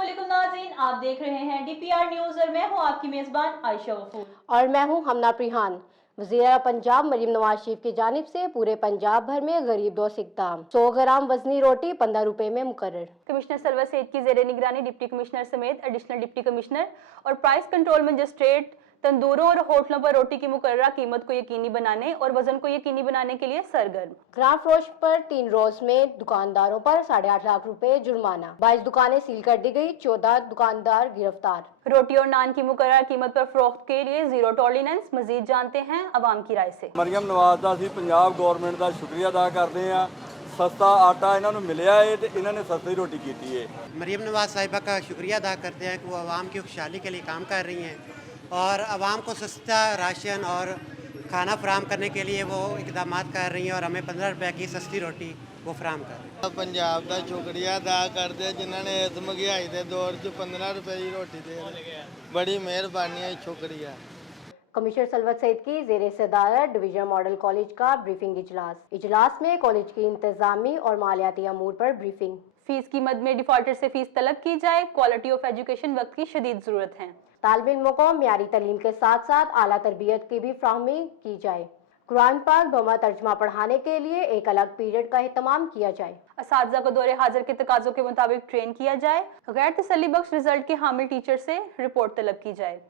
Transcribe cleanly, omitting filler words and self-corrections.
अस्सलामुअलैकुम नाज़रीन, आप देख रहे हैं DPR न्यूज़ और मैं हूं आपकी मेज़बान आयशा गफूर और मैं हूं हमना प्रिहान। वज़ीर पंजाब मरीम नवाज शरीफ की जानिब से पूरे पंजाब भर में गरीब दोस्त इक़दाम। 100 ग्राम वजनी रोटी 15 रुपए में मुकर्रर। कमिश्नर सरवर सईद की ज़ेरे निगरानी डिप्टी कमिश्नर समेत एडिशनल डिप्टी कमिश्नर और प्राइस कंट्रोल मजिस्ट्रेट तंदूरों और होटलों पर रोटी की मुकर्ररा कीमत को यकीनी बनाने और वजन को यकीनी बनाने के लिए सरगर्म। ग्राम फरोश पर 3 रोज में दुकानदारों पर 8.5 लाख रुपए जुर्माना। 22 दुकानें सील कर दी गई, 14 दुकानदार गिरफ्तार। रोटी और नान की मुकर्रर कीमत पर फरोख्त के लिए जीरो टॉलरेंस। मजीद जानते हैं अवाम की राय से। मरियम नवाज का असीं पंजाब गौरमेंट का शुक्रिया अदा करते हैं। सस्ता आटा इन्हों मिलया है तो इन्होंने सस्ती रोटी की है। मरियम नवाज साहिबा का शुक्रिया अदा करते हैं कि वो आवाम की खुशहाली के लिए काम कर रही हैं और आवाम को सस्ता राशन और खाना फराहम करने के लिए वो इकदाम कर रही हैं और हमें 15 रुपए की सस्ती रोटी वो फराहम कर रही हैं। पंजाब का शुक्रिया अदा करते हैं जिन्होंने इस महंगाई के दौर च 15 रुपए की रोटी दे रहे। बड़ी मेहरबानी है, शुक्रिया। कमिश्नर सरवर सईद की ज़ेरे सदारत डिवीजन मॉडल कॉलेज का ब्रीफिंग इजलास में कॉलेज की इंतजामी और मालियाती अमूर पर ब्रीफिंग। फीस की मद में डिफॉल्टर से फीस तलब की जाए, क्वालिटी ऑफ एजुकेशन वक्त की शदीद ज़रूरत है। तालिब इल्मों को मियारी तालीम के साथ साथ आला तरबियत की भी फ्राहमी की जाए। कुरान पाक बमा तर्जमा पढ़ाने के लिए एक अलग पीरियड का एहतमाम किया जाए। असातिज़ा को दौरे हाजिर के तकाज़ों के मुताबिक ट्रेन किया जाए। गैर तसल्ली बख्श रिजल्ट के हामिल टीचर से रिपोर्ट तलब की जाए।